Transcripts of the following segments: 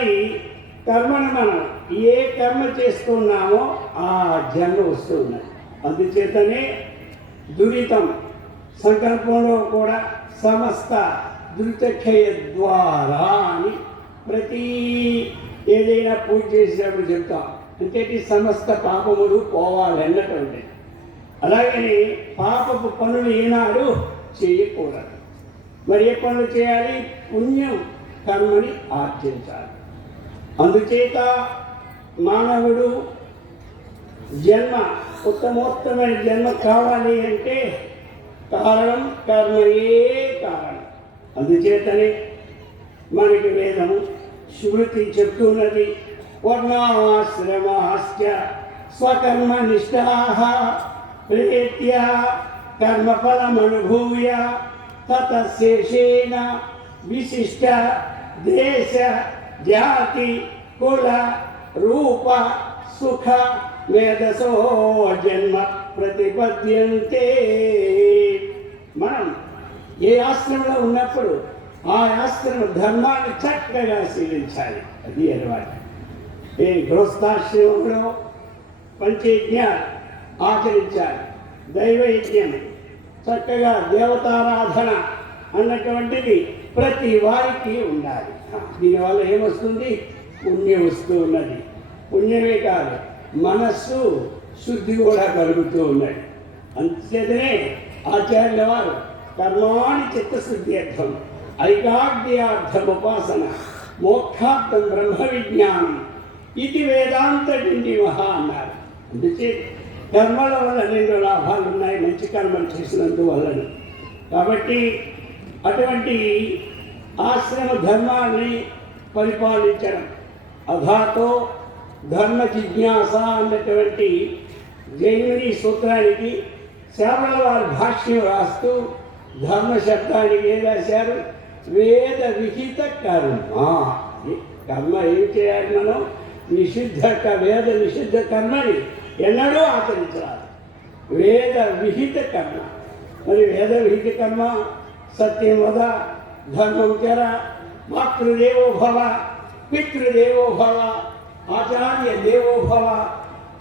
మరి కర్మను మనం ఏ కర్మ చేస్తున్నామో ఆ జన్మ వస్తున్నది. అందుచేతనే దురితం సంకల్పంలో కూడా సమస్త దురితక్షయ ద్వారా అని ప్రతి ఏదైనా పూజ చేసేటప్పుడు చెప్తాం. అంటే సమస్త పాపములు పోవాలన్నటువంటి అలాగని పాపపు పనులు ఈనాడు చేయకూడదు. మరి ఏ పనులు చేయాలి? పుణ్యం కర్మని ఆర్జించాలి. అందుచేత మానవుడు జన్మ ఉత్తమోత్తమైన జన్మ కావాలి అంటే కారణం కర్మయే కారణం. అందుచేతనే మనకి వేదము శృతి చెప్తున్నది. వర్ణాశ్రమాశ్చ స్వకర్మ నిష్ఠాః ప్రేత్య కర్మఫలమనుభూయ తతశేషేణ విశిష్ట దేశ జాతి కుల రూప సుఖ మేధసో జన్మ ప్రతిపద్యంతే మనం ఏ ఆశ్రమంలో ఉన్నప్పుడు ఆ ఆశ్రమ ధర్మాన్ని చక్కగా శీలించాలి. అది అలవాటు. ఏ గృహస్థాశ్రమంలో పంచయజ్ఞాలు ఆచరించాలి. దైవయజ్ఞం చక్కగా దేవతారాధన అన్నటువంటిది ప్రతి వారికి ఉండాలి. దీనివల్ల ఏమొస్తుంది? పుణ్యం వస్తూ ఉన్నది. పుణ్యమే కాదు మనస్సు శుద్ధి కూడా కలుగుతూ ఉన్నది. అంతేతనే ఆచార్యుల వారు కర్మాణి చిత్తశుద్ధి అర్థం ఐకాగ్ర్యార్థం ఉపాసన మోక్షార్థం బ్రహ్మ విజ్ఞానం. ఇది వేదాంత డిండి మహా అన్నారు. అందుచే కర్మల వల్ల రెండు లాభాలు ఉన్నాయి మంచి కర్మలు చేసినందువలన కాబట్టి అటువంటి ఆశ్రమ ధర్మాన్ని పరిపాలించడం అధాతో ధర్మ జిజ్ఞాస అన్నటువంటి జైమిని సూత్రానికి శ్రవణ వారి భాష్యం రాస్తూ ధర్మ శబ్దానికి ఏం రాశారు? వేద విహిత కర్మ. కర్మ ఏం చేయాలి మనం? నిషిద్ధ వేద నిషిద్ధ కర్మని ఎన్నడూ ఆచరించరాదు వేద విహిత కర్మ. మరి వేద విహిత కర్మ సత్యం వద ధర్మం చెర మాతృదేవో భవ పితృదేవోభవ ఆచార్య దేవోభవ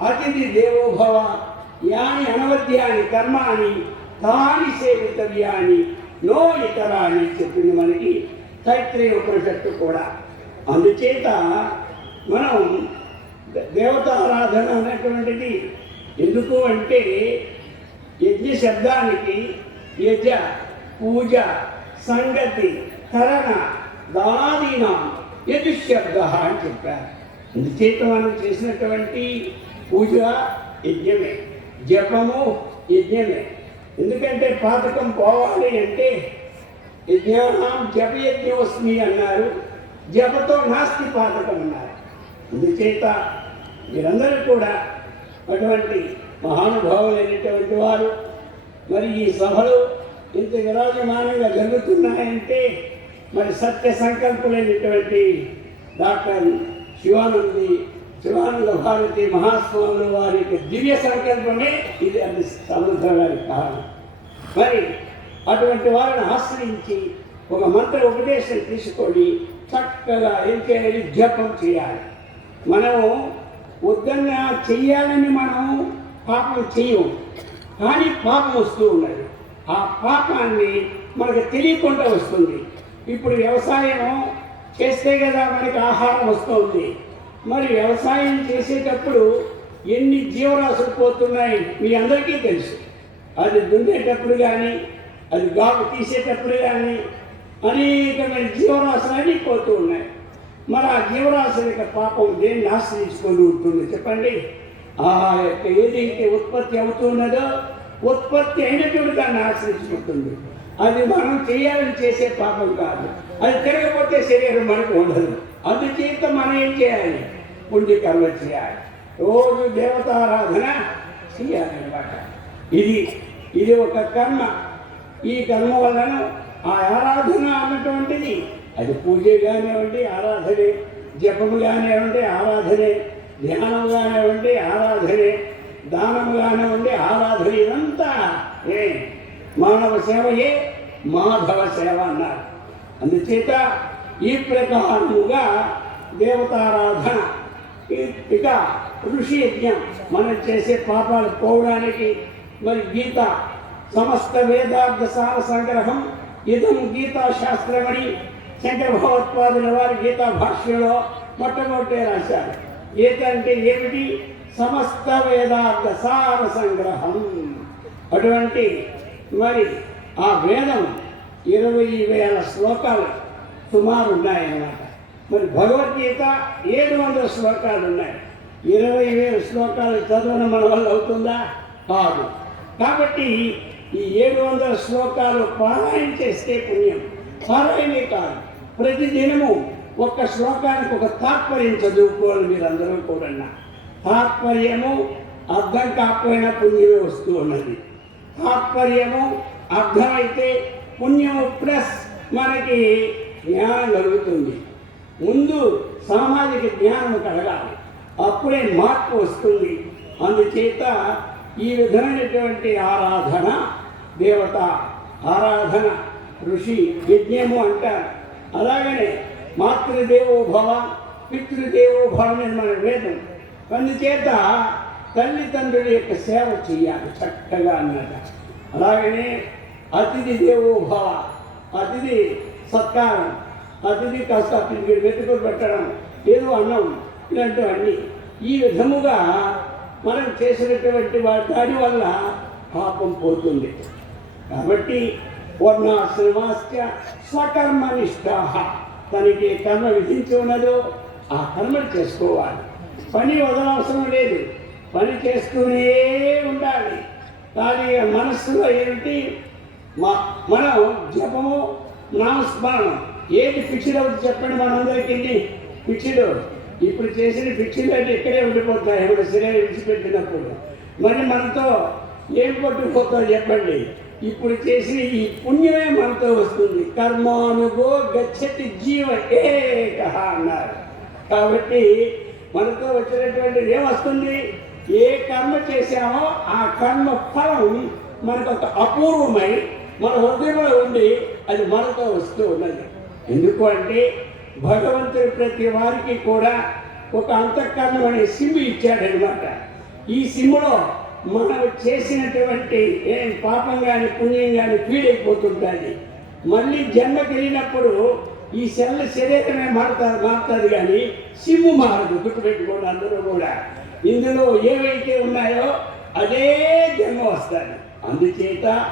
అతిథి దేవోభవ యాని అనవద్యాని కర్మాని తాని సేవితవ్యాని నో ఇతరాని చెప్పింది మనకి తైత్రీయ ఉపనిషత్తు కూడా. అందుచేత మనం దేవతారాధన అనేటువంటిది ఎందుకు అంటే యజ్ఞ శబ్దానికి యజ పూజ సంగతి తరణ దాదీనాం యజుశబ్ద అని చెప్పారు. అందుచేత మనం చేసినటువంటి పూజ యజ్ఞమే. జపము యజ్ఞమే. ఎందుకంటే పాతకం పోవాలి అంటే యజ్ఞానం జపయజ్ఞవస్మి అన్నారు. జపతో నాస్తి పాతకం అన్నారు. అందుచేత మీరందరూ కూడా అటువంటి మహానుభావులైనటువంటి వారు మరి ఈ సభలు ఇంత విరాజమానంగా జరుగుతున్నాయంటే మరి సత్య సంకల్పులైనటువంటి డాక్టర్ శివానంది శివానంద భారతి మహాస్వాములు వారి యొక్క దివ్య సంకల్పమే ఇది అది సమర్థడానికి కారణం. మరి అటువంటి వారిని ఆశ్రయించి ఒక మంత్ర ఉపదేశం తీసుకొని చక్కగా ఏం చేయాలి జపం చేయాలి. మనము ఉద్దంగా చెయ్యాలని మనం పాపం చెయ్యం కానీ పాపం వస్తూ ఉన్నది ఆ పాపాన్ని మనకు తెలియకుండా వస్తుంది. ఇప్పుడు వ్యవసాయం చేస్తే కదా మనకి ఆహారం వస్తుంది. మరి వ్యవసాయం చేసేటప్పుడు ఎన్ని జీవరాశులు పోతున్నాయి మీ అందరికీ తెలుసు. అది దున్నేటప్పుడు కానీ అది గాబు తీసేటప్పుడు కానీ అనేకమైన జీవరాశులు అన్నీ పోతూ ఉన్నాయి. మరి ఆ జీవరాశుల యొక్క పాపం దేన్ని ఆశ్రయించుకొని ఉంటుంది చెప్పండి? ఆ యొక్క ఏదైతే ఉత్పత్తి అవుతున్నదో ఉత్పత్తి అయినటువంటి దాన్ని ఆశ్రయించుకుంటుంది. అది మనం చేయాలని చేసే పాపం కాదు. అది తిరగపోతే శరీరం మనకు ఉండదు. అందుచేత మనం ఏం చేయాలి? పుణ్యకర్మ చేయాలి. రోజు దేవతారాధన చేయాలన్నమాట. ఇది ఇది ఒక కర్మ. ఈ కర్మ వలన ఆ ఆరాధన అన్నటువంటిది అది పూజ కానివ్వండి ఆరాధనే. జపము కానివ్వండి ఆరాధనే. ధ్యానం కానివ్వండి ఆరాధనే. దానం కానివ్వండి ఆరాధన ఇదంతా ఏ? మానవ సేవయే మాధవ సేవ అన్నారు. అందుచేత ఈ ప్రకారముగా దేవతారాధన ఇక ఋషి యజ్ఞం మనం చేసే పాపాలు పోవడానికి మరి గీత సమస్త వేదార్థ సార సంగ్రహం ఇదం గీతా శాస్త్రమని శంకర భగవత్పాదుల వారి గీతా భాష్యంలో మొట్టమొదటి రాశారు. గీత అంటే ఏమిటి? సమస్త వేదార్థ సార సంగ్రహం. అటువంటి మరి ఆ వేదం ఇరవై వేల శ్లోకాలు సుమారు ఉన్నాయన్నమాట మరి భగవద్గీత ఏడు వందల శ్లోకాలు ఉన్నాయి ఇరవై వేల శ్లోకాలు చదవడం మన వల్ల అవుతుందా? కాదు. కాబట్టి ఈ ఏడు వందల శ్లోకాలు పారాయణ చేస్తే పుణ్యం. పారాయణే కాదు. ప్రతి దినము ఒక్క శ్లోకానికి ఒక తాత్పర్యం చదువుకోవాలి మీరందరూ కూడా తాత్పర్యము అర్థం కాకపోయినా పుణ్యమే వస్తూ ఉన్నది. తాత్పర్యము అర్థమైతే పుణ్యము ప్లస్ మనకి జ్ఞానం కలుగుతుంది. ముందు సామాజిక జ్ఞానం కలగాలి. అప్పుడే మార్పు వస్తుంది. అందుచేత ఈ విధమైనటువంటి ఆరాధన దేవత ఆరాధన ఋషి యజ్ఞము అంటారు. అలాగనే మాతృదేవో భవ పితృదేవో భవ అని మన వేదం. అందుచేత తల్లిదండ్రుల యొక్క సేవ చేయాలి చక్కగా అన్నట అలాగనే అతిథి దేవో భవ అతిథి సత్కారం అతిథి కాస్త అతనికి వెతుకులు పెట్టడం ఏదో అన్నం ఇలాంటివన్నీ ఈ విధముగా మనం చేసినటువంటి వా- దాని వల్ల పాపం పోతుంది. కాబట్టి వర్ణాశ్రమాశ్చ స్వకర్మనిష్ట. తనకి కర్మ విధించి ఉన్నదో ఆ కర్మలు చేసుకోవాలి. పని వదలవసరం లేదు. పని చేసుకునే ఉండాలి. కానీ మనస్సులో ఏమిటి? మనం జపము నామస్మరణం. ఏది పిచ్చిలో అవుతుంది చెప్పండి మనందరికీ పిచ్చిలో ఇప్పుడు చేసిన పిచ్చిలు అంటే ఇక్కడే ఉండిపోతాయి. మన శరీరం విడిచిపెట్టినప్పుడు. మరి మనతో ఏం పట్టుకుపోతావు చెప్పండి. ఇప్పుడు చేసిన ఈ పుణ్యమే మనతో వస్తుంది. కర్మానుగో గచ్చతి జీవ ఏక అన్నారు. కాబట్టి మనతో వచ్చినటువంటి ఏమొస్తుంది ఏ కర్మ చేశామో ఆ కర్మ ఫలం మనకు ఒక అపూర్వమై మన హృదయంలో ఉండి అది మనతో వస్తూ ఉన్నది. ఎందుకు అంటే భగవంతుడు ప్రతి వారికి కూడా ఒక అంతఃకరణం అనే సిమ్ము ఇచ్చాడనమాట ఈ సిమ్లో మనం చేసినటువంటి ఏం పాపం కానీ పుణ్యం కానీ పీడైపోతుంటుంది మళ్ళీ జన్మ కలిగినప్పుడు ఈ సెల్ శరీరమే మారుతారు మారుతుంది కానీ సిమ్ము మారదు గుర్తుపెట్టుకోండి అందరూ కూడా. ఇందులో ఏవైతే ఉన్నాయో అదే జన్మ వస్తుంది. అందుచేత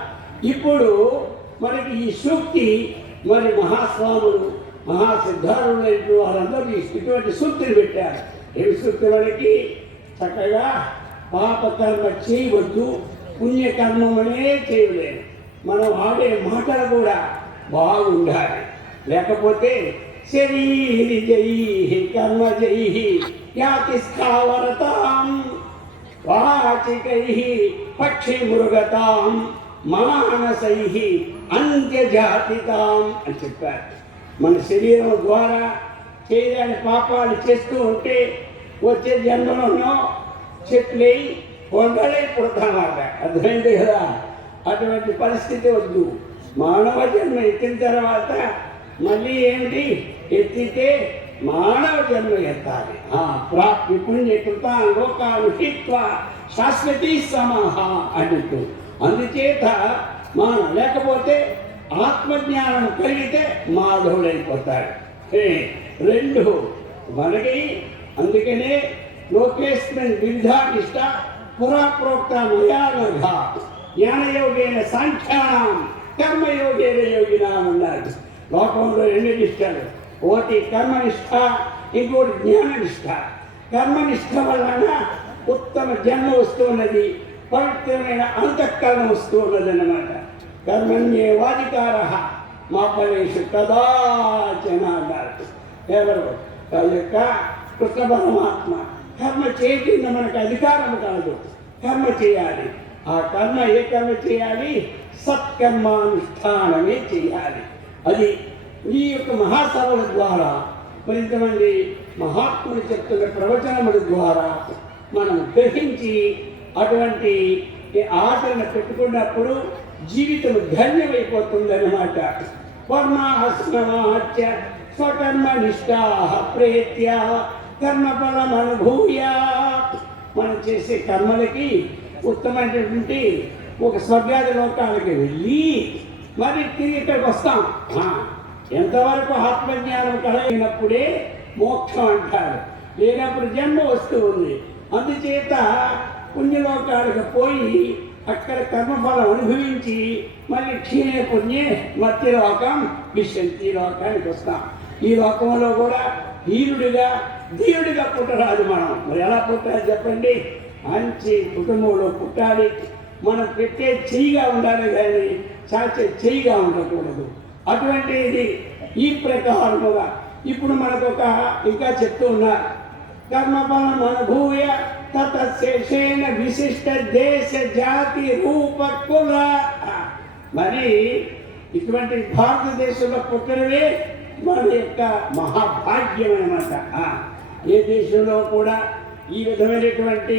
ఇప్పుడు మనకి ఈ సూక్తి మరి మహాస్వాములు మహాసిద్ధారులు వారందరూ ఇటువంటి సూక్తిని పెట్టారు. ఏమి సూక్తి మనకి? చక్కగా పాపకర్మ చేయవద్దు పుణ్యకర్మమనే చేయలేదు మనం ఆడే మాటలు కూడా బాగుండాలి. లేకపోతే శరీరి జై కర్మ జై యాతి స్థావరత వాచికై పక్షి మృగతాం మానసై అంత్యజాతితాం అని చెప్పారు. మన శరీరం ద్వారా చేయడానికి పాపాలు చేస్తూ ఉంటే వచ్చే జన్మలోనో చెట్లే కొండలే పుడతామాట. అర్థమైంది కదా? అటువంటి పరిస్థితి వద్దు. మానవ జన్మ ఎత్తిన తర్వాత మళ్ళీ ఏమిటి? ఎత్తితే మానవ జన్మ ఎత్తాలి ప్రాప్తి పుణ్య పుణ్యకృత లోకాలు హిత్వ శాశ్వతి సమాహ అంటూ అందుచేత మానవ లేకపోతే ఆత్మజ్ఞానం కలిగితే మాధవుడైపోతాడు రెండు మనకి అందుకనే లోకేస్మిన్ వివిధానిష్ట పురా ప్రోక్త మయానఘ జ్ఞానయోగేన సాంఖ్యానం కర్మయోగేన యోగినాం అన్నారు. లోకంలో ఎన్ని నిష్ఠలు ఒకటి కర్మనిష్ట ఇంకోటి జ్ఞాననిష్ట. కర్మనిష్ట వలన ఉత్తమ జన్మ వస్తున్నది పవిత్రమైన అంతఃకరణ వస్తూ ఉన్నది అన్నమాట కర్మణ్యేవాధికార మా పరేషు కదాచన ఎవరు? యొక్క కృష్ణ పరమాత్మ. కర్మ చేయకుండా మనకు అధికారం కాదు. కర్మ చేయాలి. ఆ కర్మ ఏ కర్మ చేయాలి? సత్కర్మానుష్ఠానమే చేయాలి. అది ఈ యొక్క మహాసభల ద్వారా మరింతమంది మహాత్ములు చెప్తున్న ప్రవచనముల ద్వారా మనం గ్రహించి అటువంటి ఆచరణ పెట్టుకున్నప్పుడు జీవితం ధన్యమైపోతుంది అనమాట వర్ణాశ్రమాచ స్వకర్మ నిష్ఠా ప్రేత్య కర్మఫలం అనుభూయ మనం చేసే కర్మలకి ఉత్తమైనటువంటి ఒక స్వర్గాది లోకాలకి వెళ్ళి మరి తిరిగి ఇక్కడికి వస్తాం. ఎంతవరకు ఆత్మజ్ఞానం కలిగినప్పుడే మోక్షం అంటారు. లేనప్పుడు జన్మ వస్తూ ఉంది. అందుచేత పుణ్యలోకాలకు పోయి అక్కడ కర్మఫలం అనుభవించి మళ్ళీ క్షీణే పుణ్యే మత్స్యలోకం లోకం విశంతి లోకానికి వస్తాం. ఈ లోకంలో కూడా హీనుడిగా ధీరుడిగా పుట్టరాదు మనం. మరి ఎలా పుట్టాలి చెప్పండి? మంచి కుటుంబంలో పుట్టాలి. మనం పెట్టే చెయ్యిగా ఉండాలి కానీ చాచే చెయ్యిగా ఉండకూడదు. అటువంటిది ఈ ప్రకారముగా ఇప్పుడు మనకు ఒక ఇంకా చెప్తూ ఉన్నారు. కర్మఫలం అనుభూయ తతశేషేణ విశిష్ట దేశ జాతి రూప కుల. మరి ఇటువంటి భారతదేశంలో పుట్టడమే మన యొక్క మహాభాగ్యం అనమాట ఏ దేశంలో కూడా ఈ విధమైనటువంటి